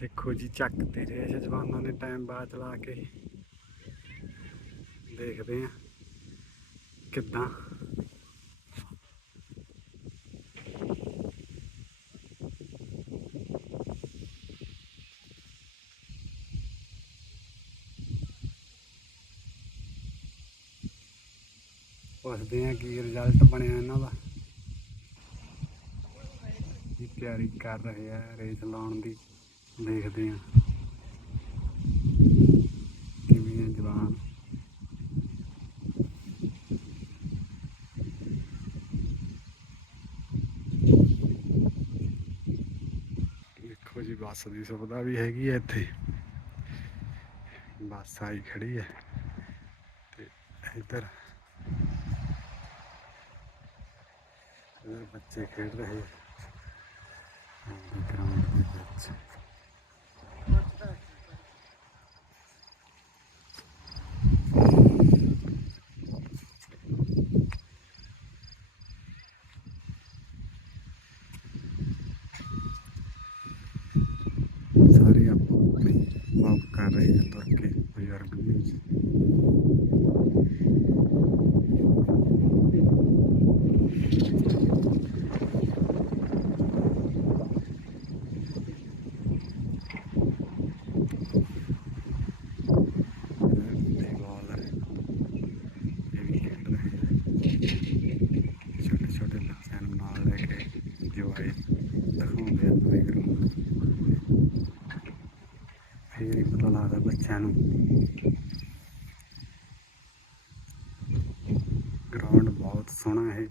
ਦੇਖੋ ਜੀ ਚੱਕ ਤੇ ਰੇਸ ਜਵਾਨਾਂ ਨੇ ਟਾਈਮ ਬਾਅਦ ਚਲਾ ਕੇ। ਦੇਖਦੇ ਆ ਕਿੱਦਾਂ। ਪੁੱਛਦੇ ਆ ਕੀ ਰਿਜ਼ਲਟ ਬਣਿਆ ਇਹਨਾਂ ਦਾ। ਇਹ ਤਿਆਰੀ ਕਰ ਰਹੇ ਆ ਰੇਸ ਲਾਉਣ ਦੀ। ਦੇਖਦੇ ਆ ਕਿਵੇਂ ਜਵਾਨ? ਦੇਖੋ ਜੀ, ਬੱਸ ਦੀ ਸੁਵਿਧਾ ਵੀ ਹੈਗੀ ਹੈ ਇੱਥੇ। ਬੱਸ ਆਈ ਖੜੀ ਹੈ ਤੇ ਇੱਧਰ ਇੱਧਰ ਬੱਚੇ ਖੇਡ ਰਹੇ ਗਰਾਊਂਡ ਦੇ ਵਿੱਚ ਸਾਰੇ ਆਪੋ ਆਪਣੀ ਵਾਕ ਕਰ ਰਹੇ ਹਨ ਤੁਰ ਕੇ ਬਜ਼ੁਰਗ ਵੀ ਵਾਲ ਇਹ ਵੀ ਖੇਡ ਰਹੇ ਹਨ ਛੋਟੇ ਛੋਟੇ ਬੱਚਿਆਂ ਨੂੰ ਨਾਲ ਲੈ ਕੇ ਜੋ ਆਏ ਦਿਖਾਉਂਦੇ ਆ ਨਵੇਂ ਗਰਾਊਂਡ ਫੇਰ ਹੀ ਪਤਾ ਗਰਾਊਂਡ ਬਹੁਤ ਸੋਹਣਾ ਹੈ।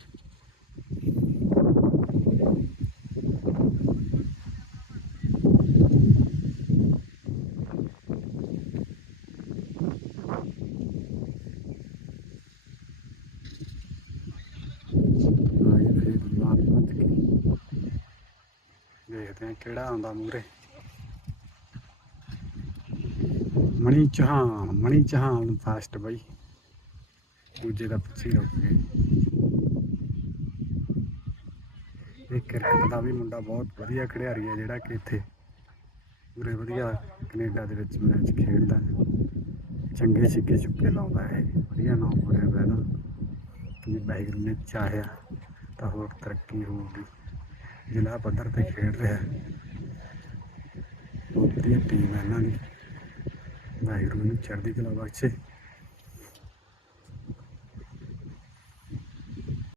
ਦੇਖਦੇ ਆ ਕਿਹੜਾ ਆਉਂਦਾ ਮੂਰੇ ਮਣੀ ਚਹਾਨ ਮਣੀ ਚਹਾਨ ਫਾਸਟ ਬਾਈ। ਦੂਜੇ ਦਾ ਪਿੱਛੇ ਰੁਕ ਗਏ ਇਹ ਕ੍ਰਿਕਟ ਦਾ ਵੀ ਮੁੰਡਾ ਬਹੁਤ ਵਧੀਆ ਖਿਡਾਰੀ ਹੈ ਜਿਹੜਾ ਕਿ ਇੱਥੇ ਪੂਰੇ ਵਧੀਆ ਕੈਨੇਡਾ ਦੇ ਵਿੱਚ ਮੈਚ ਖੇਡਦਾ ਚੰਗੇ ਸਿੱਕੇ ਚੁੱਕੇ ਲਾਉਂਦਾ ਹੈ। ਇਹ। ਵਧੀਆ ਨਾਮ ਬਣਿਆ ਹੋਇਆ ਇਹਦਾ। ਜੇ ਵਾਹਿਗੁਰੂ ਨੇ ਚਾਹਿਆ ਤਾਂ ਹੋਰ ਤਰੱਕੀ ਹੋਊਗੀ। ਜ਼ਿਲ੍ਹਾ ਪੱਧਰ ਤੇ ਖੇਡ ਰਿਹਾ ਬਹੁਤ ਵਧੀਆ ਟੀਮ ਹੈ ਇਹਨਾਂ ਦੀ। ਵਾਹਿਗੁਰੂ ਨੂੰ ਚੜ੍ਹਦੀ ਕਲਾ ਬਖਸ਼ੇ।